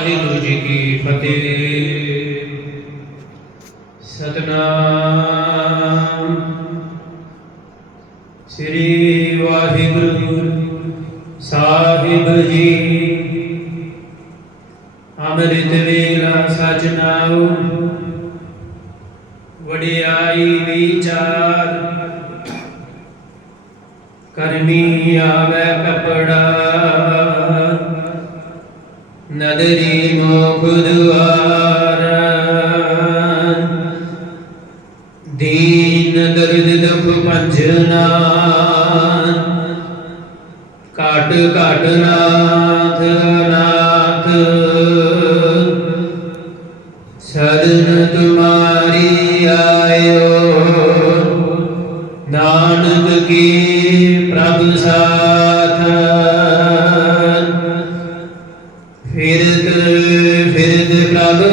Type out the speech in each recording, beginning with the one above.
ਵਾਹਿਗੁਰੂ ਜੀ ਕੀ ਫਤਿਹ। ਸਤਨਾਮ। ਸ੍ਰੀ ਵਾਹਿਗੁਰੂ ਸਾਹਿਬ ਜੀ। ਅੰਮ੍ਰਿਤ ਵੇਲਾ ਸਚ ਨਾਉ। ਵਡਿਆਈ ਵਿਚਾਰ। ਕਰਮੀ ਆਵੇ ਕਪੜਾ। ਨਦਰੀ ਮੋਖ ਦੁਆਰ। ਦੀਨ ਦਰਦ ਦੁਖ ਪੰਜਨਾ ਕਾਟ ਕਾਟ ਨਾਥ ਨਾਥ। ਸਰਨ ਤੁਮਾਰੀ ਆਇਓ। ਨਾਨਕ ਕੀ ਪ੍ਰਭ ਸਾਥ।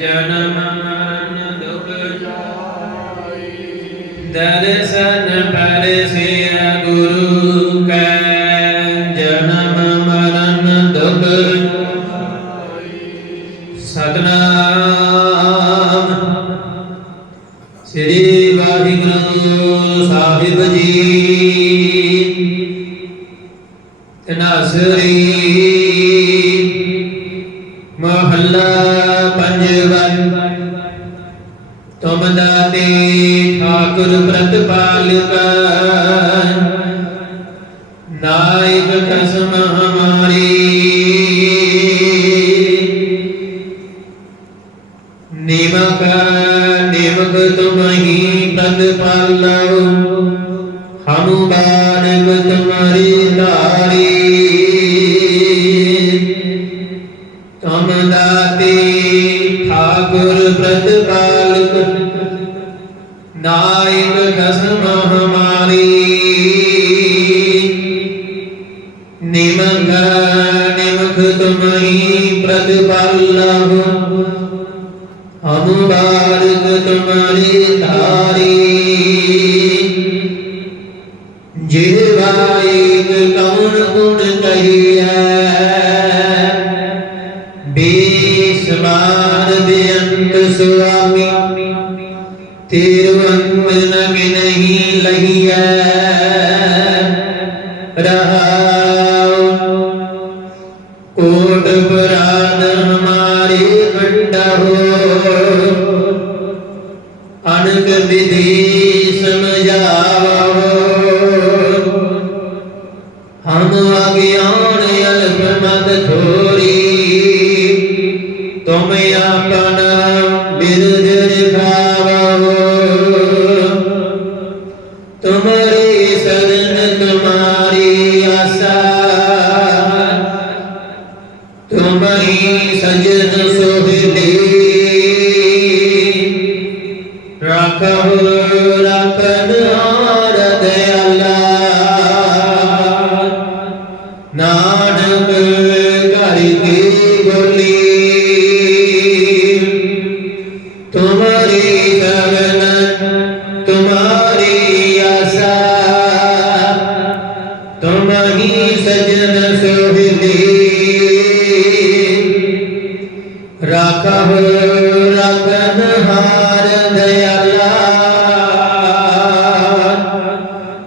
ਜਨਮ ਮਰਨ ਦੁਖ ਦਰਸ਼ਨ ਪਰਸਿਆ ਗੁਰੂ ਕੈ ਜਨਮ ਮਰਨ ਦੁਖ। ਸਤਨਾਮ ਸ੍ਰੀ ਵਾਹਿਗੁਰੂ ਸਾਹਿਬ ਜੀ। ਤਨਾਸਰੀ ਮਹੱਲਾ ਪੰਜਵਨ। ਤੁਮ ਦਾਤੇ ਠਾਕੁਰ ਪ੍ਰਤਪਾਲਕ। ਨਾਇਕ ਕਸਮ ਹਮਾਰੀ। ਨਿਮਕ ਨਿਮਕ ਤੁਮਹੀ ਪ੍ਰਤਪਾਲਉ ਹਮ ਬਾਰਕ ਤੁਮਰੀ ਧਾਰੀ। ਠਾਕੁਰ ਪ੍ਰਤਪਾਲਕ ਨਾਇਕ ਕਸਮ ਹਮਾਰੀ ਨਿਮਕ ਨਿਮਕ ਤੁਮਹੀ ਪ੍ਰਤਪਾਲਹੁ ਹਮ ਬਾਰਕ ਤੁਮਰੀ ਧਾਰੀ ਜਿਹਵਾਇਕ ਕੌਣ ਗੁਣ ਸਮਾਨ ਦੇ ਬੇਅੰਤ ਸੁਆਮੀ ਤਿਰਵੰਤ ਨਗ ਨਹੀਂ ਲਹੀਐ ਰਹਾਉ ਤੁਮਰੀ ਸਰਨ ਤੁਮਾਰੀ ਆਸਾ ਤੁਮ ਹੀ ਸਜਨ ਸੋਹਲੇ ਰੱਖੋ ਰੱਖਨ ਹਾਰ ਦਇਆਲਾ ਨਾਨਕ ਘਰ ਕੀ ਬੋਲੀ ਤੁਮਰੀ ਸਗਨ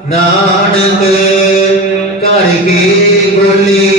ਨਾਨਕ ਘਰ ਕੀ ਬੋਲੀ।